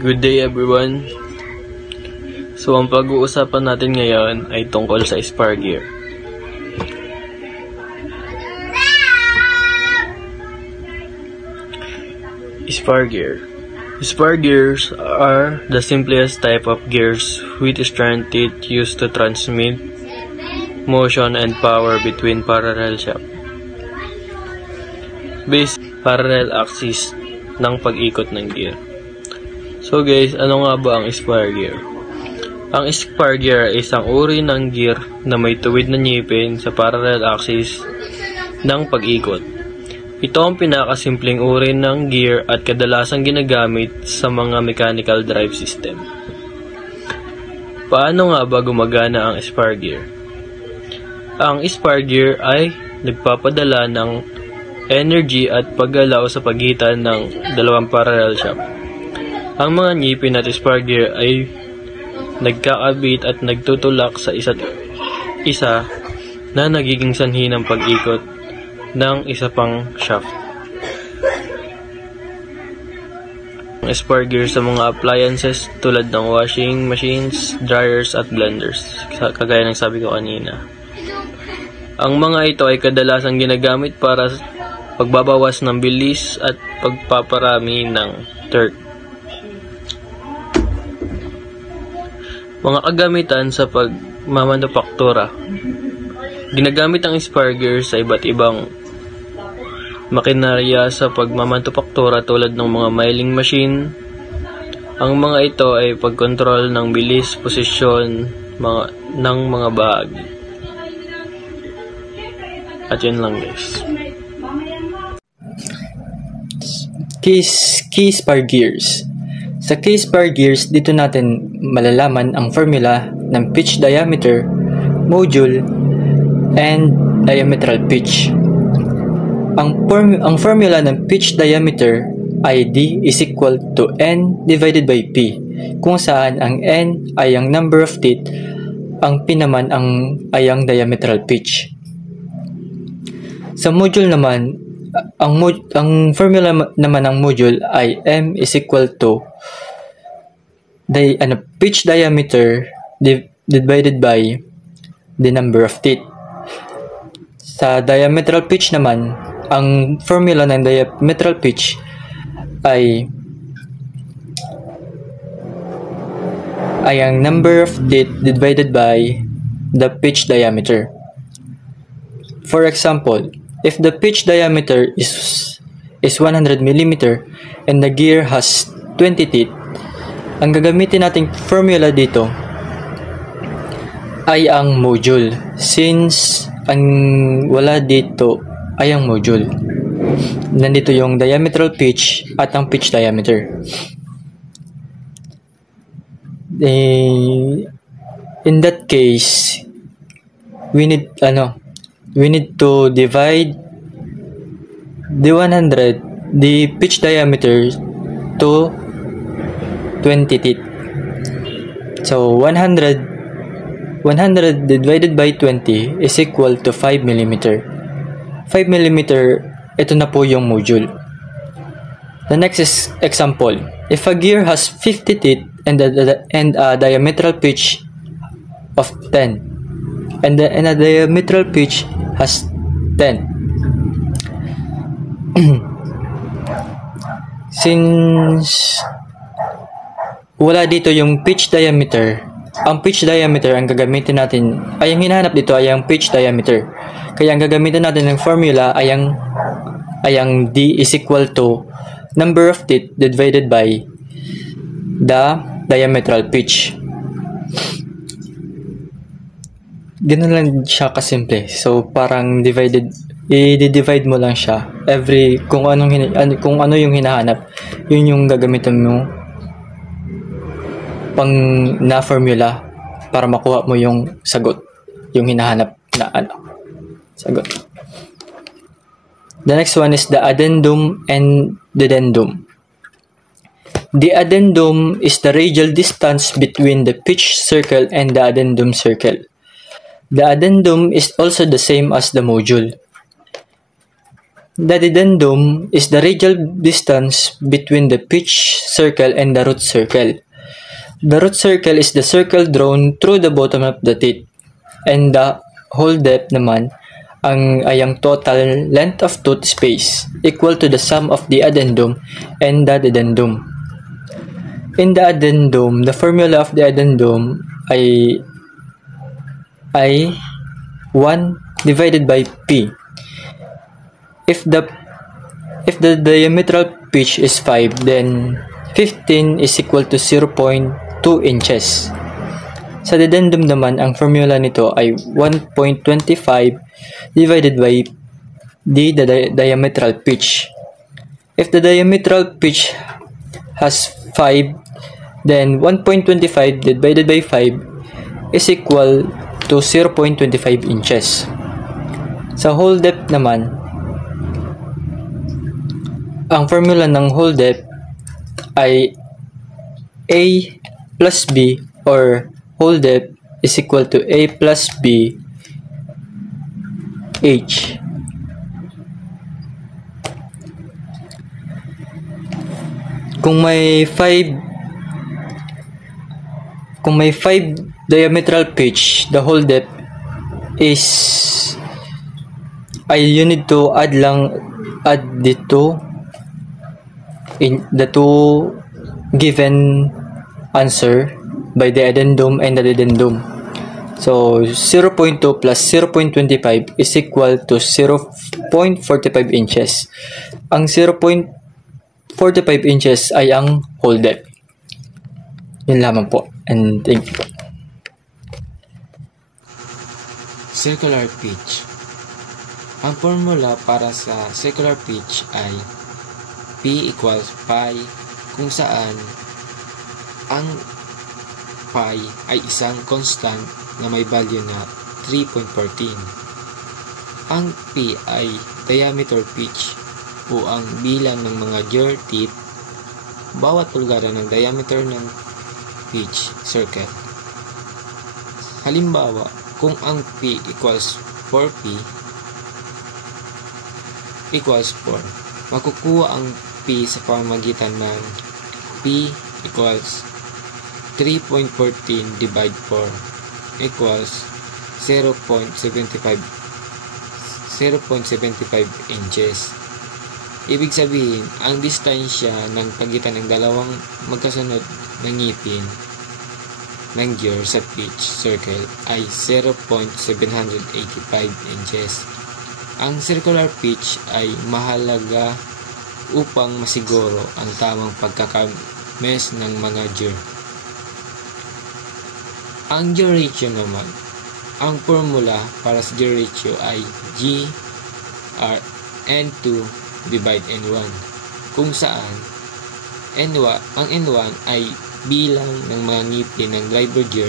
Good day everyone. So ang pag-uusapan natin ngayon ay tungkol sa spar gear. Spar gear. Spar gears are the simplest type of gears with strand teeth used to transmit motion and power between parallel shaft. Based parallel axis ng pag-ikot ng gear. So guys, ano nga ba ang spar gear? Ang spar gear ay isang uri ng gear na may tuwid na ngipin sa parallel axis ng pag-ikot. Ito ang pinakasimpleng uri ng gear at kadalasang ginagamit sa mga mechanical drive system. Paano nga ba gumagana ang spar gear? Ang spar gear ay nagpapadala ng energy at paggalaw sa pagitan ng dalawang parallel shaft. Ang mga ngipin at spar gear ay nagkakabit at nagtutulak sa isa't isa na nagiging sanhi ng pag-ikot ng isa pang shaft. Ang spar gear sa mga appliances tulad ng washing machines, dryers at blenders, kagaya ng sabi ko kanina. Ang mga ito ay kadalasang ginagamit para pagbabawas ng bilis at pagpaparami ng torque. Mga kagamitan sa pagmamanufaktura. Ginagamit ang spar gear sa iba't ibang makinarya sa pagmamanufaktura tulad ng mga milling machine. Ang mga ito ay pagkontrol ng bilis, posisyon ng mga bahagi. At yun lang guys. Key spar gears. Sa key spar gears, dito natin malalaman ang formula ng pitch diameter, module, and diametral pitch. Ang formula ng pitch diameter ay D is equal to N divided by P, kung saan ang N ay ang number of teeth, ang P naman ay ang diametral pitch. Sa module naman, ang formula naman ng module ay M is equal to pitch diameter divided by the number of teeth. Sa diametral pitch naman, ang formula ng diametral pitch ay ang number of teeth divided by the pitch diameter. For example, if the pitch diameter is 100 mm and the gear has 20 teeth, ang gagamitin nating formula dito ay ang module, since ang wala dito ay ang module. Nandito yung diametral pitch at ang pitch diameter. In that case, we need to divide the pitch diameter to 20 teeth. So 100 divided by 20 is equal to 5 mm. 5 mm, ito na po yung module. The next is example. If a gear has 50 teeth and a diametral pitch of 10, and a diametral pitch has 10. Since wala dito yung pitch diameter, ang pitch diameter ang gagamitin natin, ay ang hinahanap dito ay ang pitch diameter. Kaya ang gagamitin natin ng formula ay ang D is equal to number of teeth divided by the diametral pitch. Ganun lang siya kasimple. So parang i-divide mo lang siya kung ano yung hinahanap, yun yung gagamitin mo pang na formula para makuha mo yung sagot, yung hinahanap na sagot. The next one is the addendum and dedendum. The addendum is the radial distance between the pitch circle and the addendum circle. The addendum is also the same as the module. The dedendum is the radial distance between the pitch circle and the root circle. The root circle is the circle drawn through the bottom of the teeth, and the hole depth naman ay ang total length of tooth space equal to the sum of the addendum and the dedendum. In the addendum, the formula of the addendum ay 1 divided by P. If the diametral pitch is 5, then 15 is equal to 0.2 inches. Sa dedendum naman, ang formula nito ay 1.25 divided by the diametral pitch. If the diametral pitch has 5, then 1.25 divided by 5 is equal to 0.25 inches. Sa hole depth naman, ang formula ng hole depth ay A plus B, or hole depth is equal to A plus B H. Kung may 5 diametral pitch, the hole depth you need to add the two given answer by the addendum and the dedendum. So 0.2 plus 0.25 is equal to 0.45 inches. Ang 0.45 inches ay ang hole depth. Yun lamang po, and thank you po. Circular pitch. Ang formula para sa circular pitch ay P equals pi, kung saan ang pi ay isang constant na may value na 3.14. Ang P ay diameter pitch o ang bilang ng mga jaw teeth bawat pulgada ng diameter ng pitch circle. Halimbawa, kung ang P equals 4P equals 4, makukuha ang P sa pamamagitan ng P equals 3.14 divide 4 equals 0.75 inches. Ibig sabihin, ang distansya ng pagitan ng dalawang magkasunod na ngipin ng jaw sa pitch circle ay 0.785 inches. Ang circular pitch ay mahalaga upang masiguro ang tamang pagkakames ng mga jaw. Ang jaw ratio naman, ang formula para sa jaw ratio ay N2 divide N1, kung saan ang N1 ay bilang ng mga ngipin ng driver jaw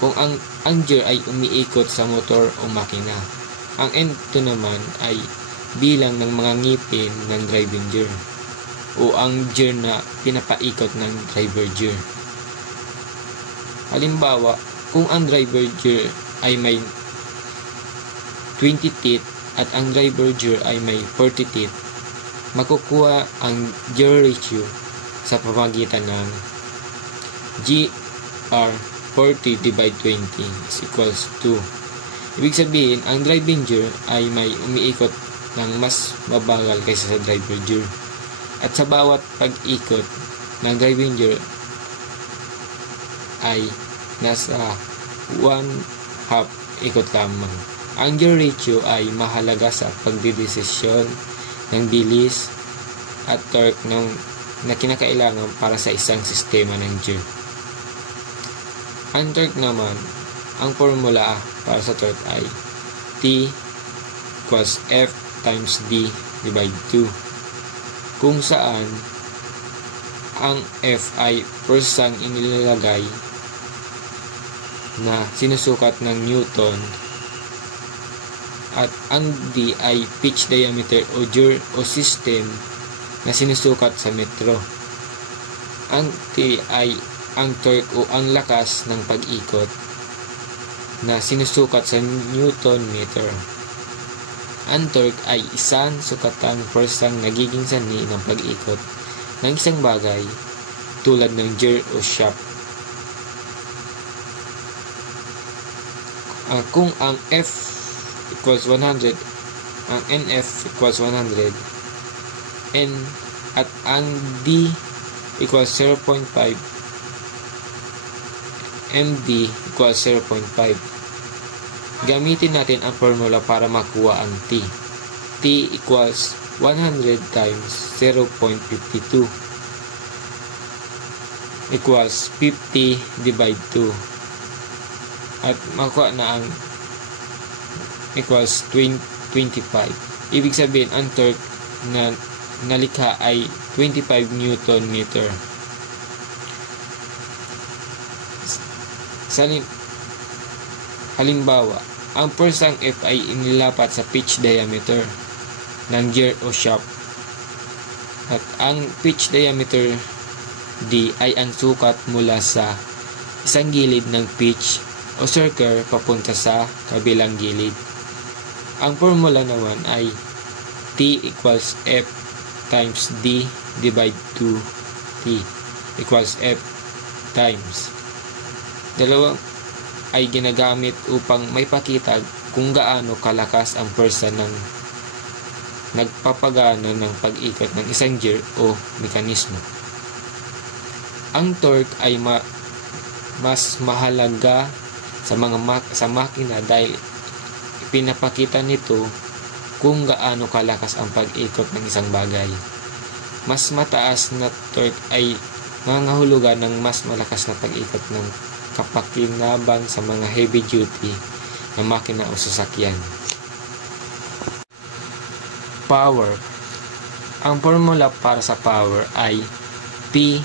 kung ang jaw ay umiikot sa motor o makina. Ang N2 naman ay bilang ng mga ngipin ng driving jaw o ang jaw na pinapaikot ng driver jaw. Halimbawa, kung ang driver jaw ay may 20 teeth at ang driver jaw ay may 40 teeth, makukuha ang jaw ratio sa pamamagitan ng GR40 divide 20 is equals to. Ibig sabihin, ang driving jaw ay may umiikot ng mas mabagal kaysa sa driver jaw. At sa bawat pag-ikot ng driving jaw ay nasa 1/2 ikot lamang. Ang jaw ratio ay mahalaga sa pagdedesisyon ng bilis at torque na kinakailangan para sa isang sistema ng jaw. Ang torque naman, ang formula para sa torque ay T equals F times D divide 2, kung saan ang F ay forsang inilalagay na sinusukat ng Newton at ang D ay pitch diameter o jaw o system na sinusukat sa metro. Ang T ay ang torque o ang lakas ng pag-ikot na sinusukat sa Newton meter. Ang torque ay isang sukatang forsang nagiging sanhi ng pag-ikot ng isang bagay tulad ng gear o shaft. Kung ang F equals 100, ang NF equals 100, N at ang D equals 0.5, MD equals 0.5. Gamitin natin ang formula para makuha ang T. T equals 100 times 0.52 equals 50 divide 2. At makuha na ang equals 25. Ibig sabihin, ang torque na nalikha ay 25 Newton meter. Halimbawa, ang forsang F ay inilapat sa pitch diameter ng gear o shaft. At ang pitch diameter D ay ang sukat mula sa isang gilid ng pitch o circle papunta sa kabilang gilid. Ang formula naman ay T equals F times D divide 2T equals F times. Dalawang ay ginagamit upang may pakita kung gaano kalakas ang forsa ng nagpapagana ng pag-ikot ng isang gear o mekanismo. Ang torque ay mas mahalaga sa makina dahil pinapakita nito kung gaano kalakas ang pag-ikot ng isang bagay. Mas mataas na torque ay nangangahulugan ng mas malakas na pag-ikot ng kapakinabang sa mga heavy duty na makina o sasakyan. Power. Ang formula para sa power ay P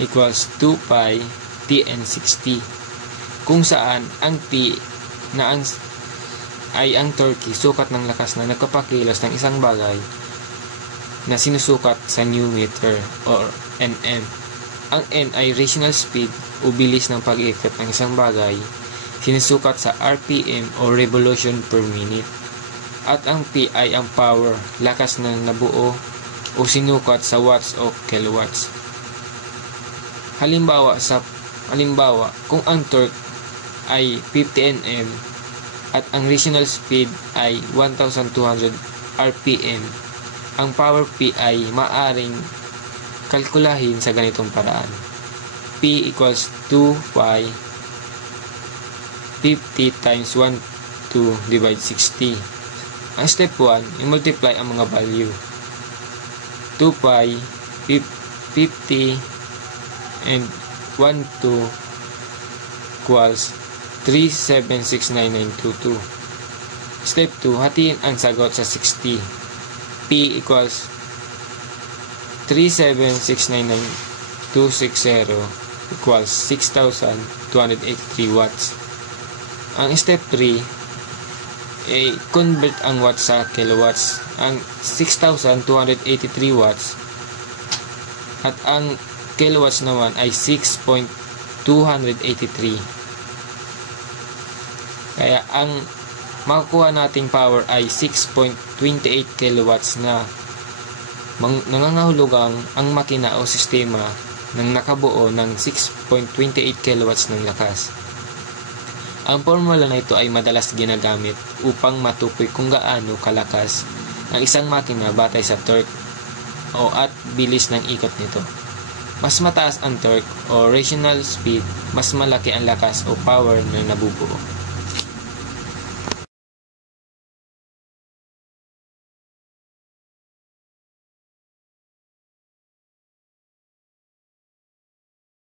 equals 2 pi Tn60, kung saan ang P na ay ang torque, sukat ng lakas na nagpapakilos ng isang bagay na sinusukat sa Newmeter or Nm. Ang N ay rational speed o bilis ng pag-ikot ng isang bagay, sinusukat sa RPM o revolution per minute. At ang P ay ang power, lakas na nabuo o sinukat sa watts o kilowatts. Halimbawa, kung ang torque ay 50 Nm at ang rational speed ay 1,200 RPM, ang power P ay maaring kalkulahin sa ganitong paraan. P equals 2 pi 50 times 1 2 divide 60. Ang step 1, i-multiply ang mga value. 2 pi 50 and 1 2 equals 3769922. Step 2, hatiin ang sagot sa 60. P equals 37699,260 equals 6,283 watts. Ang step 3, convert ang watts sa kilowatts. Ang 6,283 watts at ang kilowatts naman ay 6.283. Kaya ang makukuha nating power ay 6.28 kilowatts na nangangahulugang ang makina o sistema ng nakabuo ng 6.28 kilowatts ng lakas. Ang formula na ito ay madalas ginagamit upang matukoy kung gaano kalakas ang isang makina batay sa torque o at bilis ng ikot nito. Mas mataas ang torque o rational speed, mas malaki ang lakas o power na nabubuo.